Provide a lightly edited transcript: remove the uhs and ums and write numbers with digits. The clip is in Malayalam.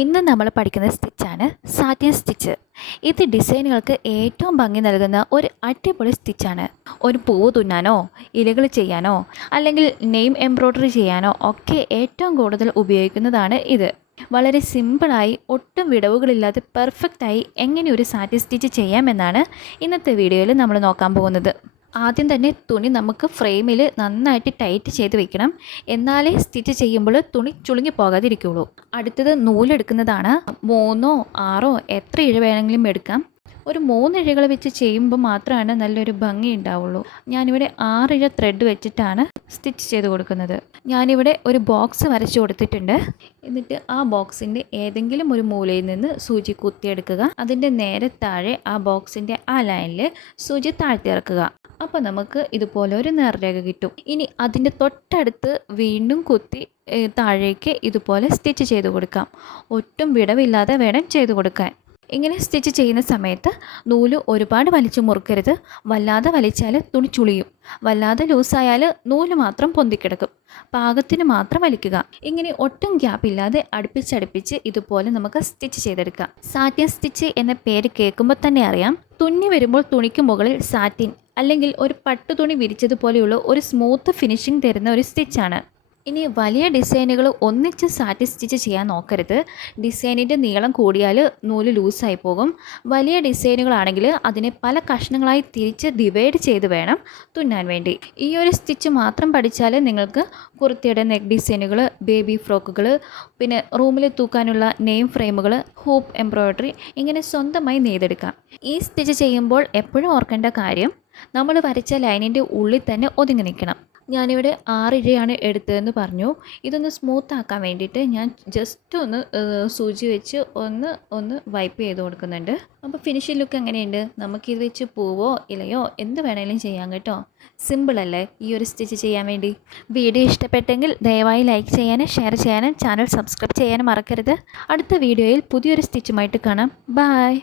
ഇന്ന് നമ്മൾ പഠിക്കുന്ന സ്റ്റിച്ചാണ് സാറ്റിൻ സ്റ്റിച്ച്. ഇത് ഡിസൈനുകൾക്ക് ഏറ്റവും ഭംഗി നൽകുന്ന ഒരു അടിപൊളി സ്റ്റിച്ചാണ്. ഒരു പൂവ് തുന്നാനോ ഇലകൾ ചെയ്യാനോ അല്ലെങ്കിൽ നെയിം എംബ്രോയ്ഡറി ചെയ്യാനോ ഒക്കെ ഏറ്റവും കൂടുതൽ ഉപയോഗിക്കുന്നതാണ് ഇത്. വളരെ സിമ്പിളായി ഒട്ടും വിടവുകളില്ലാതെ പെർഫെക്റ്റായി എങ്ങനെ ഒരു സാറ്റിൻ സ്റ്റിച്ച് ചെയ്യാമെന്നാണ് ഇന്നത്തെ വീഡിയോയിൽ നമ്മൾ നോക്കാൻ പോകുന്നത്. ആദ്യം തന്നെ തുണി നമുക്ക് ഫ്രെയിമിൽ നന്നായിട്ട് ടൈറ്റ് ചെയ്ത് വെക്കണം. എന്നാലേ സ്റ്റിച്ച് ചെയ്യുമ്പോൾ തുണി ചുളുങ്ങി പോകാതിരിക്കുകയുള്ളൂ. അടുത്തത് നൂലെടുക്കുന്നതാണ്. 3 6 എത്ര ഇഴ വേണമെങ്കിലും എടുക്കാം. ഒരു 3 ഇഴകൾ വെച്ച് ചെയ്യുമ്പോൾ മാത്രമാണ് നല്ലൊരു ഭംഗി ഉണ്ടാവുള്ളൂ. ഞാനിവിടെ 6 ഇഴ ത്രെഡ് വെച്ചിട്ടാണ് സ്റ്റിച്ച് ചെയ്ത് കൊടുക്കുന്നത്. ഞാനിവിടെ ഒരു ബോക്സ് വരച്ചു കൊടുത്തിട്ടുണ്ട്. എന്നിട്ട് ആ ബോക്സിൻ്റെ ഏതെങ്കിലും ഒരു മൂലയിൽ നിന്ന് സൂചി കുത്തിയെടുക്കുക. അതിൻ്റെ നേരെ താഴെ ആ ബോക്സിൻ്റെ ആ ലൈനിൽ സൂചി താഴ്ത്തിയിറക്കുക. അപ്പോൾ നമുക്ക് ഇതുപോലെ ഒരു നേർരേഖ കിട്ടും. ഇനി അതിൻ്റെ തൊട്ടടുത്ത് വീണ്ടും കുത്തി താഴേക്ക് ഇതുപോലെ സ്റ്റിച്ച് ചെയ്ത് കൊടുക്കാം. ഒട്ടും വിടവില്ലാതെ വേണം ചെയ്ത് കൊടുക്കാൻ. ഇങ്ങനെ സ്റ്റിച്ച് ചെയ്യുന്ന സമയത്ത് നൂല് ഒരുപാട് വലിച്ചു മുറുക്കരുത്. വല്ലാതെ വലിച്ചാൽ തുണി ചുളിയും. വല്ലാതെ ലൂസായാൽ നൂല് മാത്രം പൊന്തിക്കിടക്കും. പാകത്തിന് മാത്രം വലിക്കുക. ഇങ്ങനെ ഒട്ടും ഗ്യാപ്പില്ലാതെ അടുപ്പിച്ചടുപ്പിച്ച് ഇതുപോലെ നമുക്ക് സ്റ്റിച്ച് ചെയ്തെടുക്കാം. സാറ്റിൻ സ്റ്റിച്ച് എന്ന പേര് കേൾക്കുമ്പോൾ തന്നെ അറിയാം, തുന്നി വരുമ്പോൾ തുണിക്ക് മുകളിൽ സാറ്റിൻ അല്ലെങ്കിൽ ഒരു പട്ടുതുണി വിരിച്ചതുപോലെയുള്ള ഒരു സ്മൂത്ത് ഫിനിഷിംഗ് തരുന്ന ഒരു സ്റ്റിച്ചാണ്. ഇനി വലിയ ഡിസൈനുകൾ ഒന്നിച്ച് സാറ്റിൻ സ്റ്റിച്ച് ചെയ്യാൻ നോക്കരുത്. ഡിസൈനിൻ്റെ നീളം കൂടിയാൽ നൂല് ലൂസായി പോകും. വലിയ ഡിസൈനുകളാണെങ്കിൽ അതിനെ പല കഷ്ണങ്ങളായി തിരിച്ച് ഡിവൈഡ് ചെയ്ത് വേണം തുന്നാൻ വേണ്ടി. ഈ ഒരു സ്റ്റിച്ച് മാത്രം പഠിച്ചാൽ നിങ്ങൾക്ക് കുർത്തിയുടെ നെക്ക് ഡിസൈനുകൾ, ബേബി ഫ്രോക്കുകൾ, പിന്നെ റൂമിൽ തൂക്കാനുള്ള നെയിം ഫ്രെയിമുകൾ, ഹൂപ്പ് എംബ്രോയ്ഡറി ഇങ്ങനെ സ്വന്തമായി നെയ്തെടുക്കാം. ഈ സ്റ്റിച്ച് ചെയ്യുമ്പോൾ എപ്പോഴും ഓർക്കേണ്ട കാര്യം, നമ്മൾ വരച്ച ലൈനിൻ്റെ ഉള്ളിൽ തന്നെ ഒതുങ്ങി നിൽക്കണം. ഞാനിവിടെ 6 ഇഴയാണ് എടുത്തതെന്ന് പറഞ്ഞു. ഇതൊന്ന് സ്മൂത്ത് ആക്കാൻ വേണ്ടിയിട്ട് ഞാൻ ജസ്റ്റ് ഒന്ന് സൂചി വെച്ച് ഒന്ന് വൈപ്പ് ചെയ്ത് കൊടുക്കുന്നുണ്ട്. അപ്പോൾ ഫിനിഷിംഗ് ലുക്ക് എങ്ങനെയുണ്ട്? നമുക്കിത് വെച്ച് പൂവോ ഇലയോ എന്ത് വേണമെങ്കിലും ചെയ്യാം കേട്ടോ. സിമ്പിളല്ലേ ഈ ഒരു സ്റ്റിച്ച് ചെയ്യാൻ വേണ്ടി? വീഡിയോ ഇഷ്ടപ്പെട്ടെങ്കിൽ ദയവായി ലൈക്ക് ചെയ്യാനും ഷെയർ ചെയ്യാനും ചാനൽ സബ്സ്ക്രൈബ് ചെയ്യാനും മറക്കരുത്. അടുത്ത വീഡിയോയിൽ പുതിയൊരു സ്റ്റിച്ചുമായിട്ട് കാണാം. ബൈ.